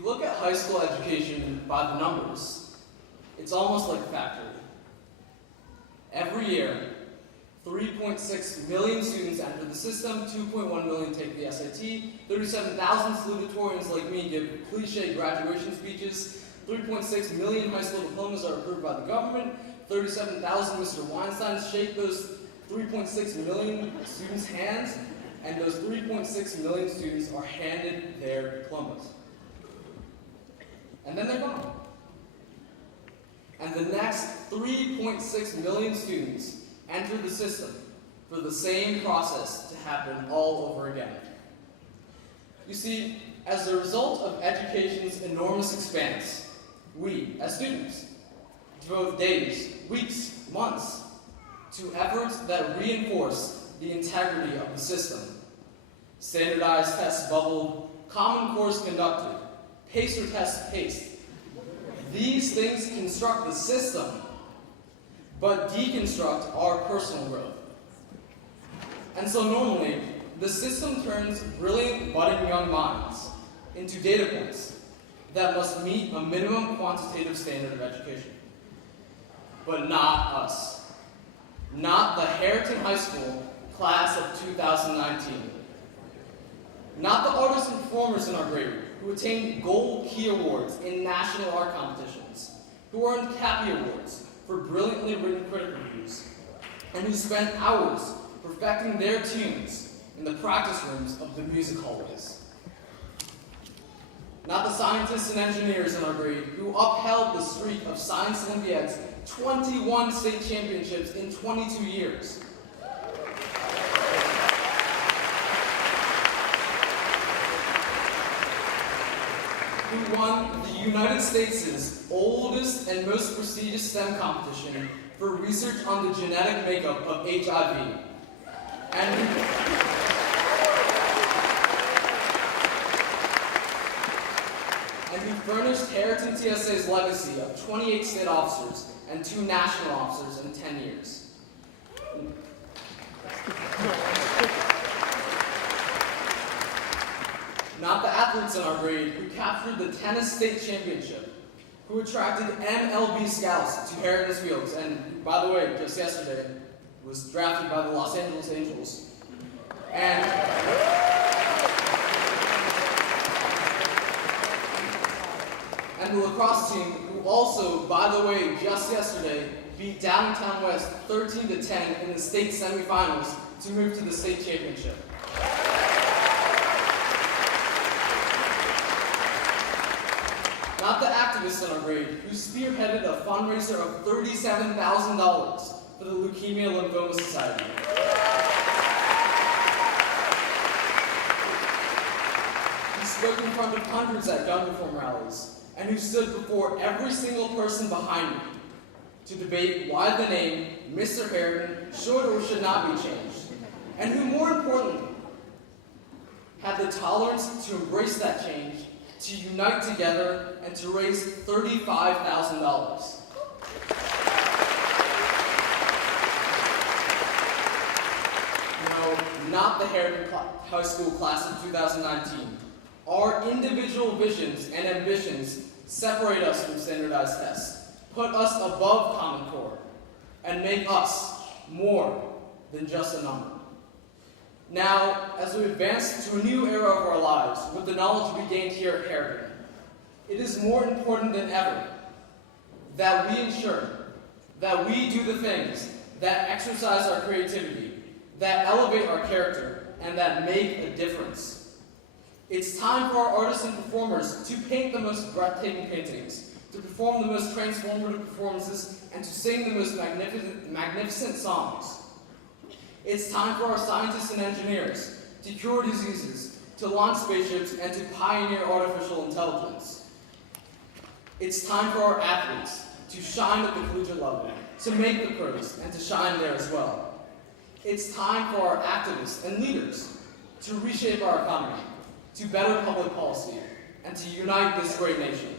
you look at high school education by the numbers, it's almost like a factory. Every year, 3.6 million students enter the system, 2.1 million take the SAT, 37,000 salutatorians like me give cliche graduation speeches, 3.6 million high school diplomas are approved by the government, 37,000 Mr. Weinsteins shake those 3.6 million students' hands, and those 3.6 million students are handed their diplomas. And then they're gone. And the next 3.6 million students enter the system for the same process to happen all over again. You see, as a result of education's enormous expanse, we, as students, devote days, weeks, months to efforts that reinforce the integrity of the system. Standardized tests bubbled, common course conducted, pacer tests paced. These things construct the system, but deconstruct our personal growth. And so normally, the system turns brilliant, budding young minds into data points that must meet a minimum quantitative standard of education. But not us. Not the Harriton High School class of 2019. Not the artists and performers in our grade who attained gold key awards in national art competitions, who earned Cappy Awards for brilliantly written critic reviews, and who spent hours perfecting their tunes in the practice rooms of the music hallways. Not the scientists and engineers in our grade who upheld the streak of Science Olympiads 21 state championships in 22 years. Who won the United States' oldest and most prestigious STEM competition for research on the genetic makeup of HIV. And who furnished Harriton TSA's legacy of 28 state officers and 2 national officers in 10 years. Not the athletes in our grade who captured the tennis state championship, who attracted MLB scouts to Harriton's fields, and by the way, just yesterday, was drafted by the Los Angeles Angels. And the lacrosse team, who also, by the way, just yesterday, beat Downtown West 13-10 in the state semifinals to move to the state championship. Not the activists in our grade who spearheaded a fundraiser of $37,000 for the Leukemia Lymphoma Society. Who spoke in front of hundreds at gun reform rallies, and who stood before every single person behind me to debate why the name Mr. Harriton should or should not be changed, and who, more importantly, had the tolerance to embrace that change, to unite together, and to raise $35,000. No, not the Harriton High School class of 2019. Our individual visions and ambitions separate us from standardized tests, put us above Common Core, and make us more than just a number. Now, as we advance to a new era of our lives with the knowledge we gained here at Harriton, it is more important than ever that we ensure that we do the things that exercise our creativity, that elevate our character, and that make a difference. It's time for our artists and performers to paint the most breathtaking paintings, to perform the most transformative performances, and to sing the most magnificent songs. It's time for our scientists and engineers to cure diseases, to launch spaceships, and to pioneer artificial intelligence. It's time for our athletes to shine at the collegiate level, to make the pros, and to shine there as well. It's time for our activists and leaders to reshape our economy, to better public policy, and to unite this great nation.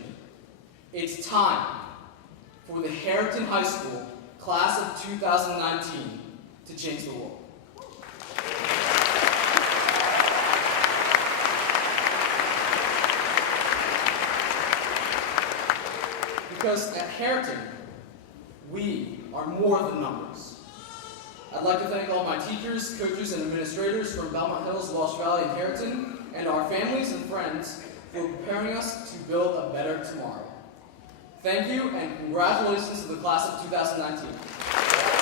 It's time for the Harriton High School class of 2019 to change the world. because at Harriton, we are more than numbers. I'd like to thank all my teachers, coaches, and administrators from Belmont Hills, Walsh Valley, and Harriton, and our families and friends for preparing us to build a better tomorrow. Thank you, and congratulations to the class of 2019.